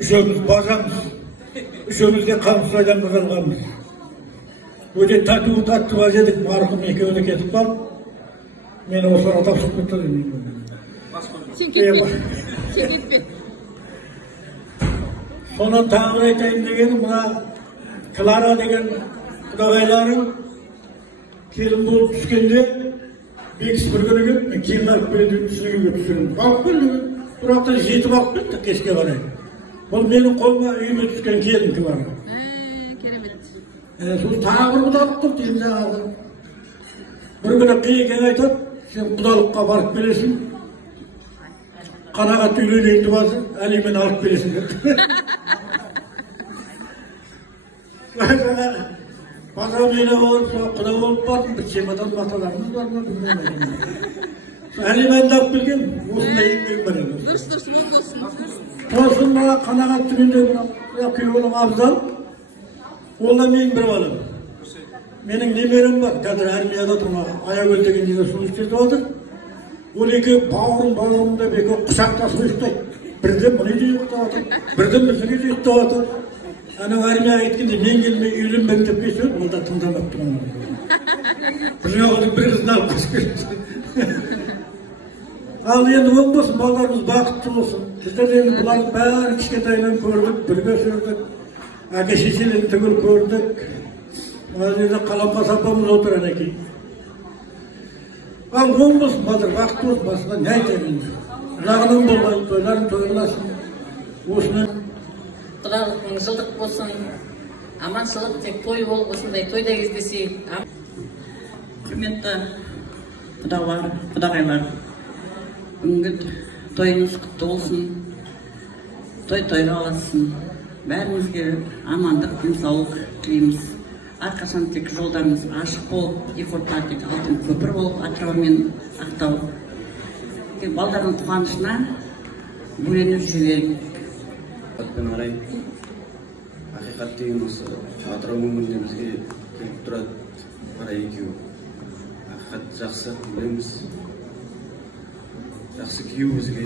Үшеуміз бажамыз. Үшеумізге қамыс айданға қалғанбыз. Өте тату бажедік, марқұм екеуіне кетіп қалып, мені осыларға тапсырып кетті. Сен кетпе. Сонан тағы бір айтайын дегенім, мына Клара деген құдағайларың келін болып түскенде бекіс бір күні келіп, мен келін алып келеді түсініге келіп түсірім. Алып келді, бір апта жетіп алып кетті кешке қарай. Бұл менің қолыма үйіме түскен келін Клара. Керемет. Сол тағы бір құдалық құрды енді жаңағы. Бір күні қиекең айтады, сен құдалыққа барып келесің, қанағат үйленейді басы, әлемен алып келесің деді. База мені болып, құда болып бардым, бір чемодан маталарымыз бар ма, білмеймін. Әлеменді алып келген, осында еңбек бар еді. Дұрыс, ол болсын. Тосын маған қанағат түгенде күйеуінің абзал, олда мен бір балам. Менің немерем бар, қазір армияда тұрмаған, Аягөл деген жерде служба істеп жатыр. Ол екеуі бауырым деп екеуі құшақтасып ұйықтайды. Бірден мұны үйде ұйықтап жатыр, бірден біздің үйде ұйықтап жатыр. Анау армияға кеткенде мен келмей үйленбек деп келсе, ол да тыңдамапты мұны. Бір қызын алып қашып кетті. Ал енді оң болсын, балаларымыз бақытты болсын. Біздер енді бұлардың бәрін кішкентайынан көрдік, бірге жүрдік. Әке шешелерін түгел көрдік. Мына жерде Қаламқас апамыз отыр әнекей. Ал оң болсын, балалар бақытты болсын, басқа не айтайын. Жағынан болған, тойларын тойласын. Осыны құдалықтың жылдық болсын, аманшылық тек той болып, осындай тойда кездесейік. Құрметті құдағайлар, бүгінгі тойыңыз құтты болсын, той-тойға аласын. Бәріңізге амандық, денсаулық тілейміз. Әрқашан тек жолдарыңыз ашық болып, екі орта тек алтын көпір болып, Атырау мен Ақтау. Балдардың қуанышына бөленіп жіберейік. Қатпен қарай, ақиқат деген осы Атырау өңірінде бізге келіп тұрады, қарай екеуі. Ақиқат жақсы білеміз, жақсы күйеу бізге.